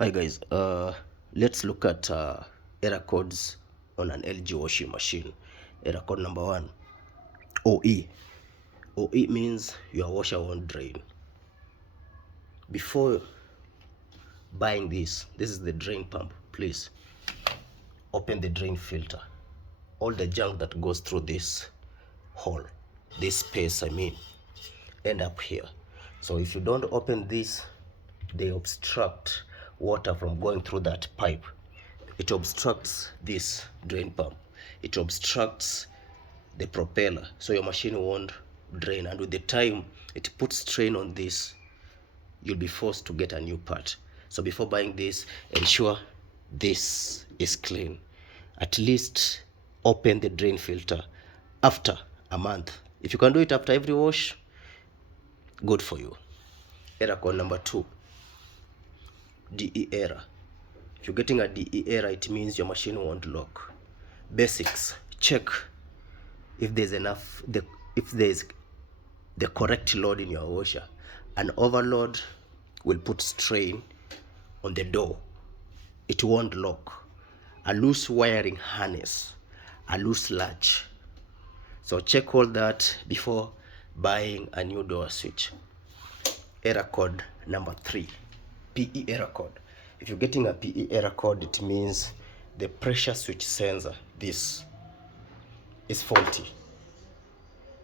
Hi guys, let's look at error codes on an LG washing machine. Error code number 1, OE. OE means your washer won't drain. Before buying this is the drain pump. Please open the drain filter. All the junk that goes through this hole, this space end up here. So if you don't open this, they obstruct water from going through that pipe. It obstructs this drain pump. It obstructs the propeller, so your machine won't drain, and with the time it puts strain on this, you'll be forced to get a new part. So before buying this, ensure this is clean. At least open the drain filter after a month. If you can do it after every wash, good for you. Error code number 2, DE error. If you're getting a DE error, it means your machine won't lock. Basics: check if there's the correct load in your washer. An overload will put strain on the door. It won't lock. A loose wiring harness, a loose latch. So check all that before buying a new door switch. Error code number 3, PE error code. If you're getting a PE error code, it means the pressure switch sensor, this, is faulty.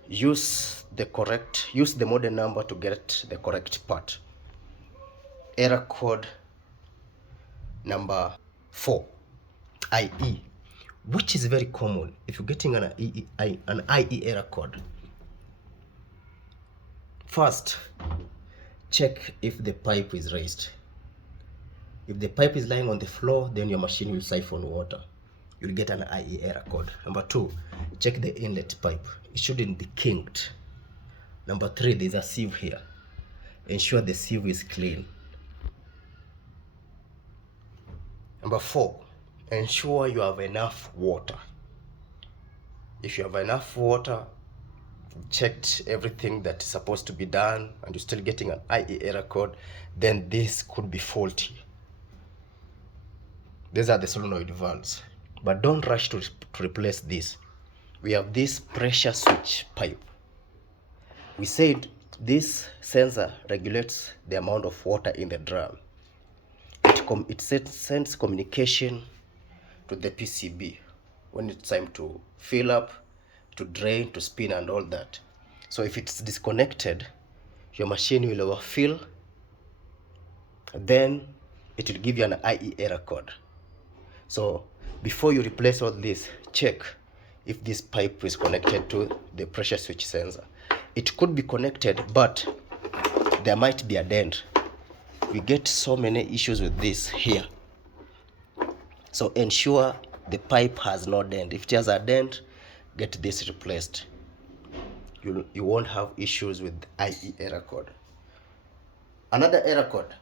Use the model number to get the correct part. Error code number 4, IE, which is very common. If you're getting an IE error code, first check if the pipe is raised. If the pipe is lying on the floor, then your machine will siphon water. You'll get an IE error code. Number 2, check the inlet pipe. It shouldn't be kinked. Number 3, there's a sieve here. Ensure the sieve is clean. Number 4, ensure you have enough water. If you have enough water, checked everything that's supposed to be done, and you're still getting an IE error code, then this could be faulty. These are the solenoid valves, but don't rush to replace this. We have this pressure switch pipe. We said this sensor regulates the amount of water in the drum. It sends communication to the PCB when it's time to fill up, to drain, to spin, and all that. So if it's disconnected, your machine will overfill, then it will give you an IE error code. So before you replace all this, check if this pipe is connected to the pressure switch sensor. It could be connected, but there might be a dent. We get so many issues with this here. So ensure the pipe has no dent. If it has a dent, get this replaced. You won't have issues with IE error code. Another error code,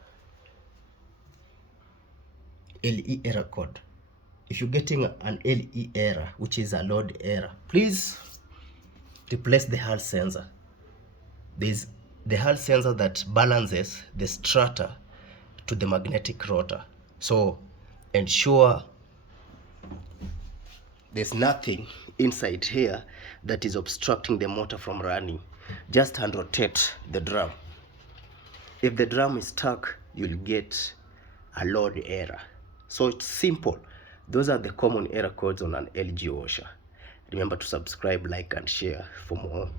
LE error code. If you're getting an LE error, which is a load error, please replace the Hall sensor. There's the Hall sensor that balances the strata to the magnetic rotor. So ensure there's nothing inside here that is obstructing the motor from running. Just hand rotate the drum. If the drum is stuck, you'll get a load error. So it's simple. Those are the common error codes on an LG washer. Remember to subscribe, like, and share for more.